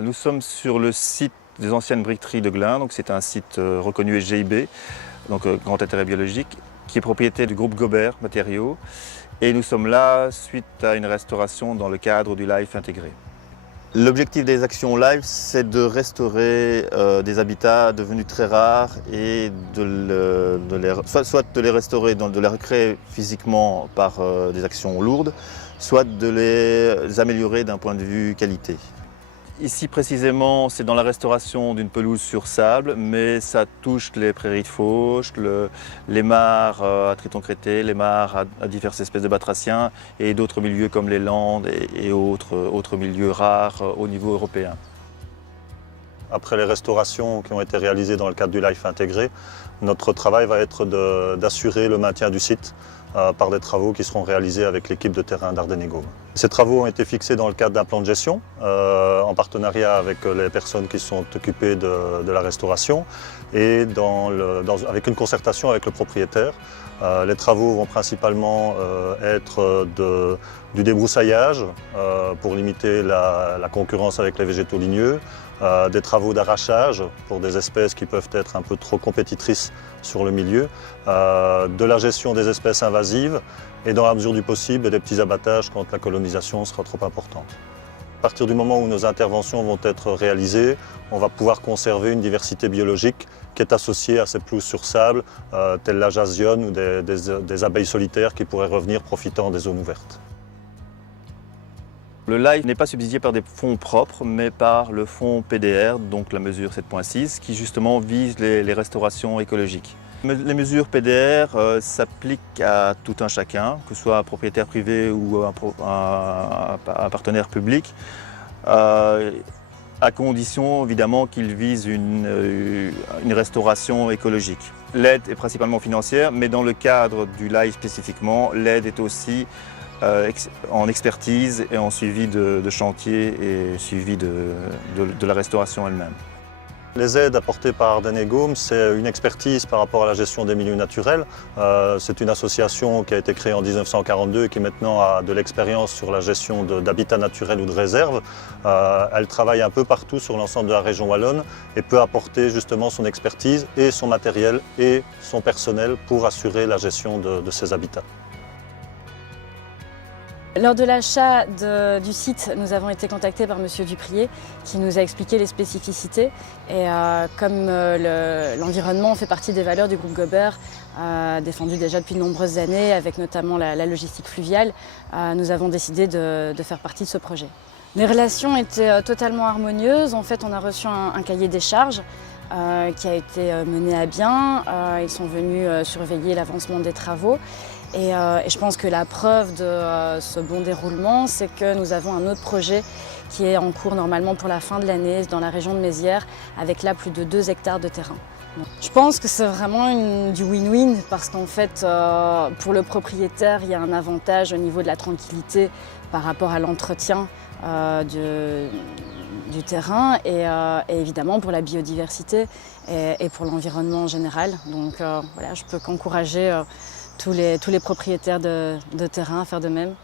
Nous sommes sur le site des anciennes briqueteries de Glun, donc c'est un site reconnu SGIB, donc grand intérêt biologique, qui est propriété du groupe Gobert Matériaux. Et nous sommes là suite à une restauration dans le cadre du LIFE intégré. L'objectif des actions LIFE, c'est de restaurer des habitats devenus très rares et soit de les restaurer, de les recréer physiquement par des actions lourdes, soit de les améliorer d'un point de vue qualité. Ici précisément, c'est dans la restauration d'une pelouse sur sable, mais ça touche les prairies de fauche, les mares à tritons crêtés, les mares à diverses espèces de batraciens et d'autres milieux comme les landes et autres milieux rares au niveau européen. Après les restaurations qui ont été réalisées dans le cadre du LIFE intégré, notre travail va être d'assurer le maintien du site par des travaux qui seront réalisés avec l'équipe de terrain d'Ardennegaume. Ces travaux ont été fixés dans le cadre d'un plan de gestion, en partenariat avec les personnes qui sont occupées de la restauration et avec une concertation avec le propriétaire. Les travaux vont principalement être du débroussaillage pour limiter la concurrence avec les végétaux ligneux, des travaux d'arrachage pour des espèces qui peuvent être un peu trop compétitrices sur le milieu, de la gestion des espèces invasives et dans la mesure du possible des petits abattages quand la colonisation sera trop importante. À partir du moment où nos interventions vont être réalisées, on va pouvoir conserver une diversité biologique qui est associée à ces pelouses sur sable, telles la jasionne ou des abeilles solitaires qui pourraient revenir profitant des zones ouvertes. Le LIFE n'est pas subsidié par des fonds propres, mais par le fonds PDR, donc la mesure 7.6, qui justement vise les restaurations écologiques. Les mesures PDR s'appliquent à tout un chacun, que ce soit un propriétaire privé ou un partenaire public, à condition évidemment qu'il vise une restauration écologique. L'aide est principalement financière, mais dans le cadre du LIFE spécifiquement, l'aide est aussi en expertise et en suivi de chantier et suivi de la restauration elle-même. Les aides apportées par Ardennegaume, c'est une expertise par rapport à la gestion des milieux naturels. C'est une association qui a été créée en 1942 et qui maintenant a de l'expérience sur la gestion d'habitats naturels ou de réserves. Elle travaille un peu partout sur l'ensemble de la région wallonne et peut apporter justement son expertise et son matériel et son personnel pour assurer la gestion de ces habitats. Lors de l'achat du site, nous avons été contactés par M. Duprier qui nous a expliqué les spécificités. Et comme l'environnement fait partie des valeurs du groupe Gobert, défendu déjà depuis de nombreuses années, avec notamment la logistique fluviale, nous avons décidé de faire partie de ce projet. Les relations étaient totalement harmonieuses. En fait, on a reçu un cahier des charges qui a été mené à bien. Ils sont venus surveiller l'avancement des travaux. Et je pense que la preuve de ce bon déroulement, c'est que nous avons un autre projet qui est en cours normalement pour la fin de l'année dans la région de Mézières, avec là plus de 2 hectares de terrain. Je pense que c'est vraiment du win-win parce qu'en fait, pour le propriétaire, il y a un avantage au niveau de la tranquillité par rapport à l'entretien du terrain et évidemment pour la biodiversité et pour l'environnement en général. Donc voilà, je peux qu'encourager tous les propriétaires de terrain à faire de même.